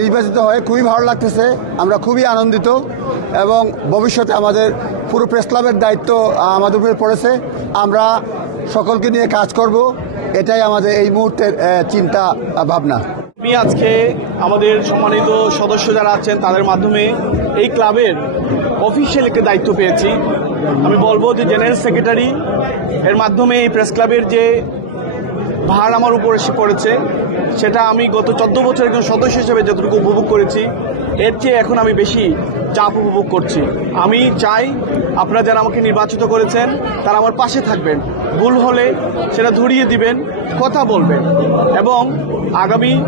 নির্বাচিত হয়ে খুবই ভালো লাগতেছে। আমরা খুবই আনন্দিত এবং ভবিষ্যতে আমাদের পুরো প্রেস ক্লাবের দায়িত্ব আমাদের উপরে পড়েছে। আমরা সকলকে নিয়ে কাজ করব, এটাই আমাদের এই মুহূর্তের চিন্তা ভাবনা। আমি আজকে আমাদের সম্মানিত সদস্য যারা আছেন, তাদের মাধ্যমে এই ক্লাবের অফিসিয়াল দায়িত্ব পেয়েছি। আমি বলব যে জেনারেল সেক্রেটারি এর মাধ্যমে এই প্রেস ক্লাবের যে ভার আমার উপর এসে পড়েছে। সেটা আমি গত চোদ্দ বছর একজন সদস্য হিসেবে যতটুকু উপভোগ করেছি, এর চেয়ে এখন আমি বেশি চাপ উপভোগ করছি। আমি চাই আপনারা যারা আমাকে নির্বাচিত করেছেন, তারা আমার পাশে থাকবেন। ভুল হলে সেটা ধরিয়ে দিবেন, কথা বলবেন। এবং আগামী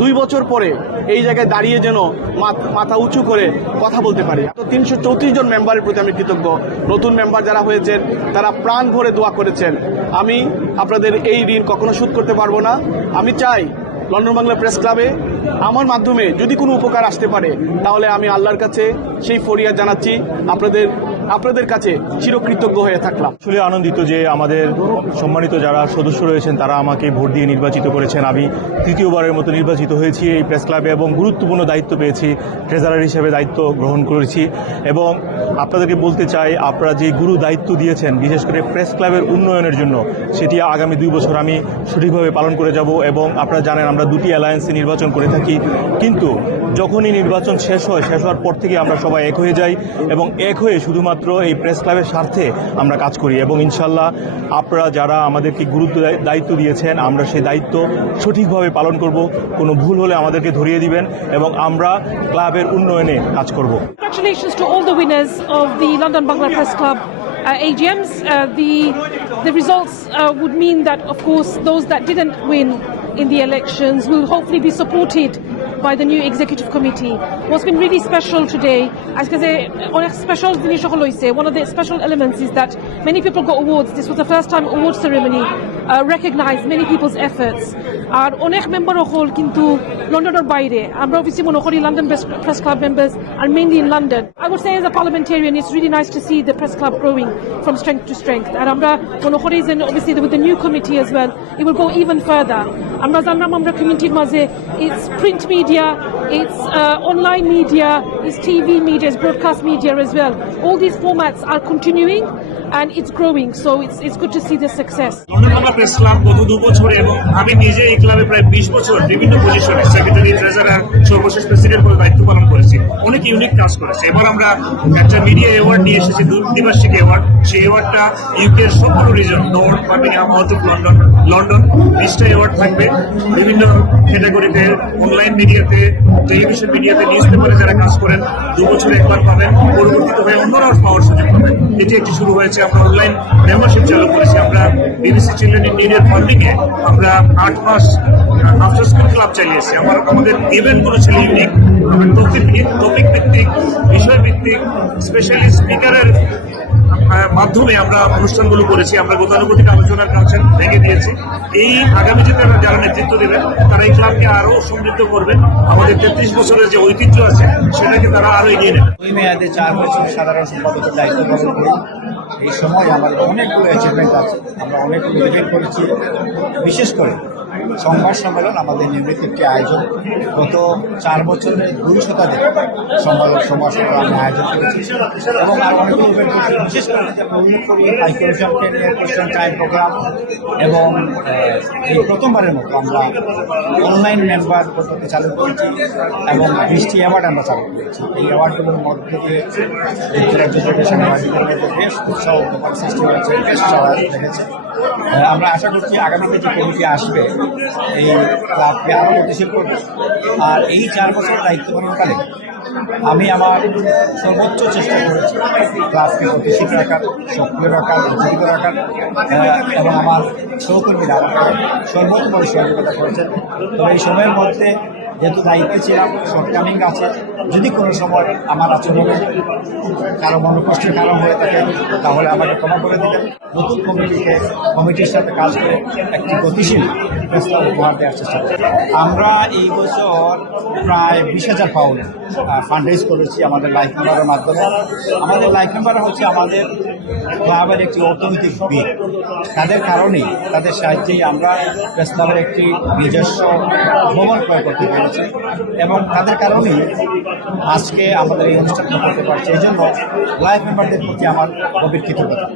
দুই বছর পরে এই জায়গায় দাঁড়িয়ে যেন মাথ- উঁচু করে কথা বলতে পারি। তো তিনশো চৌত্রিশ জন মেম্বারের প্রতি আমি কৃতজ্ঞ। নতুন মেম্বার যারা হয়েছেন, তারা প্রাণ ভরে দোয়া করেছেন। আমি আপনাদের এই ঋণ কখনো শোধ করতে পারব না। আমি চাই লন্ডন বাংলা প্রেস ক্লাবে আমার মাধ্যমে যদি কোনো উপকার আসতে পারে, তাহলে আমি আল্লাহর কাছে সেই ফরিয়া জানাচ্ছি। আপনাদের আপনাদের কাছে চিরকৃতজ্ঞ হয়ে থাকলাম। আসলে আনন্দিত যে আমাদের সম্মানিত যারা সদস্য রয়েছেন, তারা আমাকে ভোট দিয়ে নির্বাচিত করেছেন। আমি তৃতীয়বারের মতো নির্বাচিত হয়েছি এই প্রেস ক্লাবে এবং গুরুত্বপূর্ণ দায়িত্ব পেয়েছি, ট্রেজারার হিসেবে দায়িত্ব গ্রহণ করেছি। এবং আপনাদেরকে বলতে চাই, আপনারা যে গুরু দায়িত্ব দিয়েছেন, বিশেষ করে প্রেস ক্লাবের উন্নয়নের জন্য, সেটি আগামী দুই বছর আমি সঠিকভাবে পালন করে যাব এবং আপনারা জানেন আমরা দুটি অ্যালায়েন্সে নির্বাচন করে থাকি। কিন্তু যখনই নির্বাচন শেষ হয়, শেষ হওয়ার পর থেকে আমরা সবাই এক হয়ে যাই এবং এক হয়ে শুধুমাত্র এই প্রেস ক্লাবের স্বার্থে আমরা কাজ করি এবং ইনশাল্লাহ আপনারা যারা আমাদেরকে গুরুত্ব দায়িত্ব দিয়েছেন আমরা সেই দায়িত্ব সঠিকভাবে পালন করব কোনো ভুল হলে আমাদেরকে ধরিয়ে দিবেন এবং আমরা ক্লাবের উন্নয়নে কাজ করব Congratulations to all the winners of the London Bangla Press Club uh, AGMs. Uh, the the results uh, would mean that, of course, those that didn't win in the elections will hopefully be supported by the new executive committee. What's been really special today, as on a special জিনিস হলো হইছে, one of the special elements is that many people got awards. This was the first time award ceremony uh, recognized many people's efforts. আর অনেক member হল কিন্তু লন্ডনের বাইরে আমরা অবশ্যই মনে করি London press club members R mainly in London I would say as a parliamentarian it's really nice to see the press club growing from strength to strength আর আমরা মনে করি যে অবশ্যই with the new committee as well it will go even further আমরা জানলাম আমরা কমিটির মাঝে it's print media it's uh, online media, it's TV media, it's broadcast media as well. All these formats are continuing and it's growing, so it's, it's good to see the success. Bangla press গত দু বছরে এবং আমি নিজে এই ক্লাবে প্রায় বিশ বছর বিভিন্ন পজিশনে সেক্রেটারি ট্রেজারার সর্বশেষ প্রেসিডেন্ট পদে দায়িত্ব পালন করেছি। অনেক ইউনিক কাজ করেছে। এবার আমরা একটা মিডিয়া অ্যাওয়ার্ড নিয়ে এসেছি দ্বিবার্ষিক অ্যাওয়ার্ড সেই অ্যাওয়ার্ডটা ইউকে এর সবগুলো region north Birmingham south London London বিশটা অ্যাওয়ার্ড থাকবে। বিভিন্ন ক্যাটাগরিতে অনলাইন মিডিয়াতে টেলিভিশন মিডিয়াতে নিউজ পেপারে যারা কাজ করেন দু বছরে একবার পাবেন। পরবর্তীতে হয়ে অন্যরাও পাওয়ার সুযোগ পাবেন। এটি একটি শুরু হয়েছে। আমরা অনলাইন মেম্বারশিপ চালু করেছি। আমরা বিবিসি চিলড্রেন ইন্ডিয়ার ফান্ডিংয়ে আমরা আট মাস আফটার স্কুল ক্লাব চালিয়েছি। আমার, আমাদের ইভেন্টগুলো ছিল ইউনিক টপিক টপিক ভিত্তিক বিষয় ভিত্তিক স্পেশালি স্পিকারের মাধ্যমে আমরা অনুষ্ঠানগুলো করেছি, আমরা গতানুগতিক আলোচনার কাছে ভেঙে দিয়েছি। এই আগামী যে যারা নেতৃত্ব দেবেন, তারা এই ক্লাবকে আরও সমৃদ্ধ করবেন। আমাদের তেত্রিশ বছরের যে ঐতিহ্য আছে, সেটাকে তারা আরও এগিয়ে নেবেন। দুই মেয়াদে চার বছর সাধারণ সম্পাদকের দায়িত্ব পালন করি। এই সময় আমাদের অনেকগুলো অ্যাচিভমেন্ট আছে। আমরা অনেকগুলো করেছি। বিশেষ করে সংবাদ সম্মেলন আমাদের নিয়মিত একটি আয়োজন। গত চার বছরের দুই শতাধিক সম্মেলন সংবাদ সম্মেলন আমি আয়োজন করেছি। এবং আর অনেকগুলো বিশেষ আমরা প্রোগ্রাম এবং এই প্রথমবারের মতো আমরা অনলাইন মেম্বার পদ্ধতি চালু করেছি এবং বৃষ্টি অ্যাওয়ার্ড আমরা চালু করেছি। এই অ্যাওয়ার্ডগুলোর মধ্যে দিয়ে বেশ উৎসাহ সৃষ্টি হয়েছে, বেশ সবাই দেখেছে আমরা আশা করছি আগামীতে যে কমিটি আসবে, এই ক্লাবকে আরও গতিশীল করবে। আর এই চার বছরের দায়িত্ব পালনকালে আমি আমার সর্বোচ্চ চেষ্টা করেছি ক্লাবকে গতিশীল রাখার, সক্রিয় রাখার, উজ্জীবিত রাখার এবং আমার সহকর্মীরা সর্বোত্তম সহযোগিতা করেছেন। তবে এই সময়ের মধ্যে যেহেতু দায়িত্বে ছিলাম শর্টকামিং আছে। যদি কোনো সময় আমার আচরণে কারও মনোকষ্টের কারণ হয়ে থাকে, তাহলে আমাকে ক্ষমা করে দেবেন। নতুন কমিটিকে, কমিটির সাথে কাজ করে একটি গতিশীল প্রস্তাব উপহার দেওয়ার চেষ্টা করি আমরা এই বছর প্রায় বিশ হাজার পাউন্ড ফান্ড রেজ করেছি আমাদের লাইফ মেম্বারের মাধ্যমে। আমাদের লাইফ মেম্বার হচ্ছে আমাদের ক্লাবের একটি অর্থনৈতিক দিক তাদের কারণেই, তাদের সাহায্যেই আমরা প্রেস একটি নিজস্ব ভবন ক্রয় করতে পেরেছি এবং তাদের কারণেই আজকে আমাদের এই অনুষ্ঠানটা করতে পারছি। এই জন্য লাইফ মেম্বারদের প্রতি আমার গভীর কৃতজ্ঞতা।